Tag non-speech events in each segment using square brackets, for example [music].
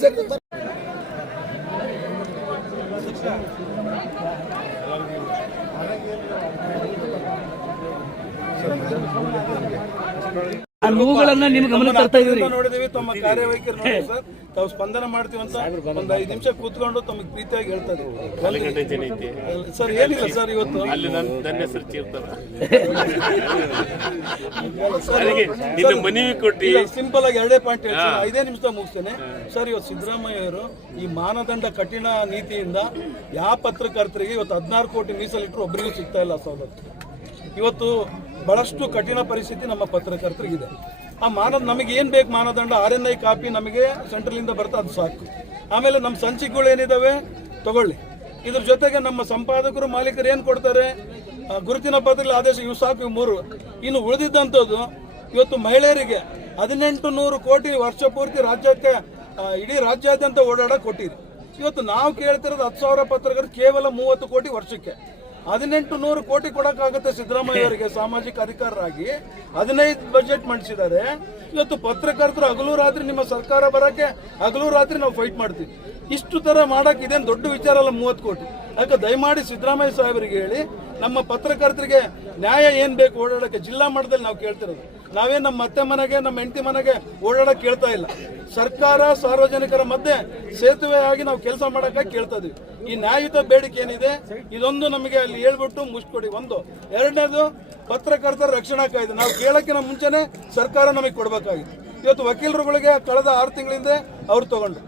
Sir ಆ ನೋವುಗಳನ್ನ ನಿಮ್ ಗಮನ ತರ್ತಾ ಇದೀವಿ ನೋಡಿದೀವಿ ತಮ್ಮ ಕಾರ್ಯವೈಖರಿ ನೋಡಿ ಸರ್. ತಾವು ಸ್ಪಂದನ ಮಾಡ್ತೀವಿ ಅಂತ ಒಂದ್ ಐದು ನಿಮಿಷ ಕೂತ್ಕೊಂಡು ತಮಗೆ ಪ್ರೀತಿಯಾಗಿ ಹೇಳ್ತಾ ಇದೀವಿ ಸರ್ ಏನಿಲ್ಲ ಸರ್ ಇವತ್ತು? ಅಲ್ಲಿ ನನ್ನ ನನ್ನ ಹೆಸರು ಚೀರ್ತಾರ ನಿನ್ನ ಮನವಿ ಕೊಟ್ಟಿ. ಸಿಂಪಲ್ ಆಗಿ ಎರಡೇ ಪಾಯಿಂಟ್ ಹೇಳ್ತೀನಿ. ಐದೇ ನಿಮಿಷ ಮುಗಿಸ್ತೇನೆ. ಸರ್ ಇವತ್ತು ಸಿದ್ದರಾಮಯ್ಯ ಅವರು ಈ ಮಾನದಂಡ ಕಠಿಣ ನೀತಿಯಿಂದ ಯಾವ ಪತ್ರಕರ್ತರಿಗೆ ಇವತ್ತು ಹದಿನಾರು ಕೋಟಿ ಮೀಸಲಿಟ್ಟರು ಒಬ್ಬರಿಗೂ ಸಿಗ್ತಾ ಇಲ್ಲ ಸವಲತ್ತು ಇವತ್ತು ಬಹಳಷ್ಟು ಕಠಿಣ ಪರಿಸ್ಥಿತಿ ನಮ್ಮ ಪತ್ರಕರ್ತರಿಗಿದೆ. ಆ ಮಾನದ ನಮಗೆ ಏನು ಬೇಕು ಮಾನದಂಡ? ಆರ್ ಎನ್ ಐ ಕಾಪಿ ನಮಗೆ ಸೆಂಟ್ರಲಿಂದ ಬರ್ತಾ ಅದು ಸಾಕು. ಆಮೇಲೆ ನಮ್ಮ ಸಂಚಿಕೆಗಳು ಏನಿದ್ದಾವೆ ತಗೊಳ್ಳಿ. ಇದ್ರ ಜೊತೆಗೆ ನಮ್ಮ ಸಂಪಾದಕರು, ಮಾಲೀಕರು ಏನು ಕೊಡ್ತಾರೆ? ಗುರುತಿನ ಪತ್ರಗಳ ಆದೇಶ, ಇವು ಸಾಕು, ಇವು ಮೂರು. ಇನ್ನು ಉಳಿದಿದ್ದಂಥದ್ದು, ಇವತ್ತು ಮಹಿಳೆಯರಿಗೆ ಹದಿನೆಂಟು ನೂರು ಕೋಟಿ ವರ್ಷ ಪೂರ್ತಿ ರಾಜ್ಯಕ್ಕೆ ಇಡೀ ರಾಜ್ಯಾದ್ಯಂತ ಓಡಾಡ ಕೊಟ್ಟಿದೆ. ಇವತ್ತು ನಾವು ಕೇಳ್ತಿರೋದು ಹತ್ತು ಸಾವಿರ ಪತ್ರಕರ್ತರು ಕೇವಲ ಮೂವತ್ತು ಕೋಟಿ ವರ್ಷಕ್ಕೆ. ಹದಿನೆಂಟು ನೂರು ಕೋಟಿ ಕೊಡಕ್ಕಾಗುತ್ತೆ ಸಿದ್ದರಾಮಯ್ಯ [laughs] ಅವರಿಗೆ ಸಾಮಾಜಿಕ ಅಧಿಕಾರರಾಗಿ. ಹದಿನೈದು ಬಜೆಟ್ ಮಂಡಿಸಿದ್ದಾರೆ. ಇವತ್ತು ಪತ್ರಕರ್ತರು ಹಗಲು ರಾತ್ರಿ ನಿಮ್ಮ ಸರ್ಕಾರ ಬರಕ್ಕೆ ಹಗಲು ರಾತ್ರಿ ನಾವು ಫೈಟ್ ಮಾಡ್ತೀವಿ. ಇಷ್ಟು ತರ ಮಾಡಕ್ ಇದೇನು ದೊಡ್ಡ ವಿಚಾರ ಅಲ್ಲ ಮೂವತ್ತು ಕೋಟಿ. ಯಾಕೆ ದಯಮಾಡಿ ಸಿದ್ದರಾಮಯ್ಯ ಸಾಹೇಬರಿಗೆ ಹೇಳಿ ನಮ್ಮ ಪತ್ರಕರ್ತರಿಗೆ ನ್ಯಾಯ ಏನ್ ಬೇಕು ಓಡಾಡಕ್ಕೆ ಜಿಲ್ಲಾ ಮಟ್ಟದಲ್ಲಿ ನಾವು ಕೇಳ್ತಿರೋದು. ನಾವೇ ನಮ್ಮ ಅತ್ತೆ ಮನೆಗೆ, ನಮ್ಮ ಹೆಂಡತಿ ಮನೆಗೆ ಓಡಾಡಕ್ಕೆ ಕೇಳ್ತಾ ಇಲ್ಲ. ಸರ್ಕಾರ ಸಾರ್ವಜನಿಕರ ಮಧ್ಯೆ ಸೇತುವೆ ಆಗಿ ನಾವು ಕೆಲಸ ಮಾಡಕ್ಕೆ ಕೇಳ್ತಾ ಇದೀವಿ. ಈ ನ್ಯಾಯಯುತ ಬೇಡಿಕೆ ಏನಿದೆ, ಇದೊಂದು ನಮಗೆ ಅಲ್ಲಿ ಹೇಳ್ಬಿಟ್ಟು ಮುಚ್ಚಿಕೊಡಿ ಒಂದು. ಎರಡನೇದು, ಪತ್ರಕರ್ತರ ರಕ್ಷಣಾ ಕಾಯ್ದೆ. ನಾವು ಕೇಳಕ್ಕಿಂತ ಮುಂಚೆನೆ ಸರ್ಕಾರ ನಮಗೆ ಕೊಡಬೇಕಾಗಿತ್ತು. ಇವತ್ತು ವಕೀಲರುಗಳಿಗೆ ಕಳೆದ ಆರು ತಿಂಗಳಿಂದ ಅವ್ರು ತಗೊಂಡ್ರು.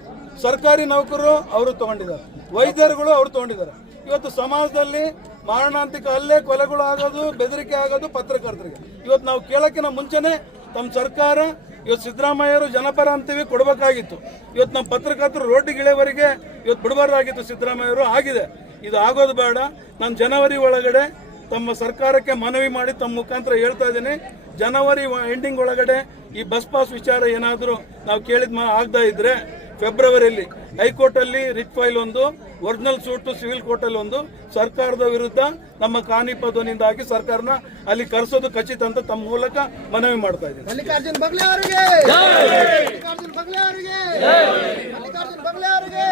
ಸರ್ಕಾರಿ ನೌಕರರು ಅವರು ತಗೊಂಡಿದ್ದಾರೆ. ವೈದ್ಯರುಗಳು ಅವ್ರು ತಗೊಂಡಿದ್ದಾರೆ. ಇವತ್ತು ಸಮಾಜದಲ್ಲಿ ಮಾರಣಾಂತಿಕ ಹಲ್ಲೆ, ಕೊಲೆಗಳು ಆಗೋದು, ಬೆದರಿಕೆ ಆಗೋದು ಪತ್ರಕರ್ತರಿಗೆ. ಇವತ್ತು ನಾವು ಕೇಳೋಕ್ಕಿಂತ ಮುಂಚೆನೆ ತಮ್ಮ ಸರ್ಕಾರ, ಇವತ್ತು ಸಿದ್ದರಾಮಯ್ಯರು ಜನಪರ ಅಂತೀವಿ, ಕೊಡಬೇಕಾಗಿತ್ತು. ಇವತ್ತು ನಮ್ಮ ಪತ್ರಕರ್ತರು ರೋಟಿಗಿಳೆವರೆಗೆ ಇವತ್ತು ಬಿಡಬಾರ್ದಾಗಿತ್ತು ಸಿದ್ದರಾಮಯ್ಯರು, ಆಗಿದೆ. ಇದು ಆಗೋದು ಬೇಡ. ನಾನು ಜನವರಿ ಒಳಗಡೆ ತಮ್ಮ ಸರ್ಕಾರಕ್ಕೆ ಮನವಿ ಮಾಡಿ ತಮ್ಮ ಮುಖಾಂತರ ಹೇಳ್ತಾ ಇದ್ದೀನಿ. ಜನವರಿ ಎಂಡಿಂಗ್ ಒಳಗಡೆ ಈ ಬಸ್ ಪಾಸ್ ವಿಚಾರ ಏನಾದರೂ ನಾವು ಕೇಳಿದ ಮಾ ಇದ್ರೆ ಫೆಬ್ರವರಿಯಲ್ಲಿ ಹೈಕೋರ್ಟಲ್ಲಿ ರಿಟ್ ಫೈಲ್ ಒಂದು ಒರಿಜಿನಲ್ ಸೂಟು ಸಿವಿಲ್ ಕೋರ್ಟಲ್ಲಿ ಒಂದು. ಸರ್ಕಾರದ ವಿರುದ್ಧ ನಮ್ಮ ಕಾನಿಪ ಧ್ವನಿಯಿಂದಾಗಿ ಸರ್ಕಾರನ ಅಲ್ಲಿ ಕರೆಸೋದು ಖಚಿತ ಅಂತ ತಮ್ಮ ಮೂಲಕ ಮನವಿ ಮಾಡ್ತಾ ಇದ್ದೀನಿ. ಮಲ್ಲಿಕಾರ್ಜುನ್ ಬಗ್ಲೆ ಅವರಿಗೆ! ಮಲ್ಲಿಕಾರ್ಜುನ್ ಬಗ್ಲೆ ಅವರಿಗೆ! ಮಲ್ಲಿಕಾರ್ಜುನ್ ಬಗ್ಲೆ ಅವರಿಗೆ!